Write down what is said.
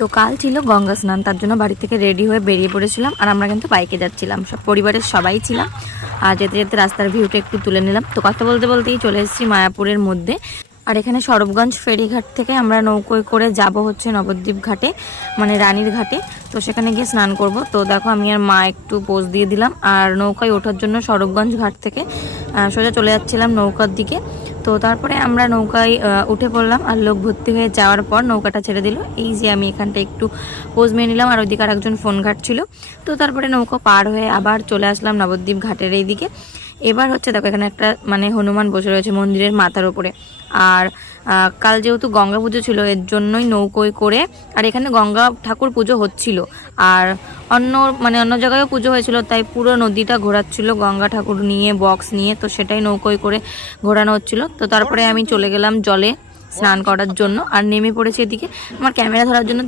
তো কাল ছিল গঙ্গা স্নান, তার জন্য বাড়ি থেকে রেডি হয়ে বেরিয়ে পড়েছিলাম। আর আমরা কিন্তু বাইকে যাচ্ছিলাম, সব পরিবারের সবাই ছিলাম। আর যেতে যেতে রাস্তার ভিউটা একটু তুলে নিলাম। তো কথা বলতে বলতেই চলে এসেছি মায়াপুরের মধ্যে। আর এখানে সরবগঞ্জ ফেরিঘাট থেকে আমরা নৌকোয় করে যাব হচ্ছে নবদ্বীপ ঘাটে, মানে রানীর ঘাটে। তো সেখানে গিয়ে স্নান করব। তো দেখো আমি আর মা একটু পোজ দিয়ে দিলাম। আর নৌকায় ওঠার জন্য সরবগঞ্জ ঘাট থেকে সোজা চলে যাচ্ছিলাম নৌকার দিকে। তো তারপরে আমরা নৌকায় উঠে পড়লাম। আর লোক ভর্তি হয়ে যাওয়ার পর নৌকাটা ছেড়ে দিল। এই যে আমি এখানটা একটু পোজ মেরে নিলাম, আর ওইদিকে আর একজন ফোন ঘাটছিল। তো তারপরে নৌকা পার হয়ে আবার চলে আসলাম নবদ্বীপ ঘাটের এই দিকে। এবার হচ্ছে দেখো এখানে একটা মানে হনুমান বসে রয়েছে মন্দিরের মাথার উপরে। আর কাল যেহেতু গঙ্গা পুজো ছিল, এর জন্যই নৌকোয় করে, আর এখানে গঙ্গা ঠাকুর পুজো হচ্ছিল। আর অন্য জায়গায়ও পুজো হয়েছিল, তাই পুরো নদীটা ঘোরাচ্ছিল গঙ্গা ঠাকুর নিয়ে, বক্স নিয়ে। তো সেটাই নৌকোয় করে ঘোরানো হচ্ছিল। তো তারপরে আমি চলে গেলাম জলে স্নান করার জন্য, আর নেমে পড়েছি এদিকে আমার ক্যামেরা ধরার জন্য।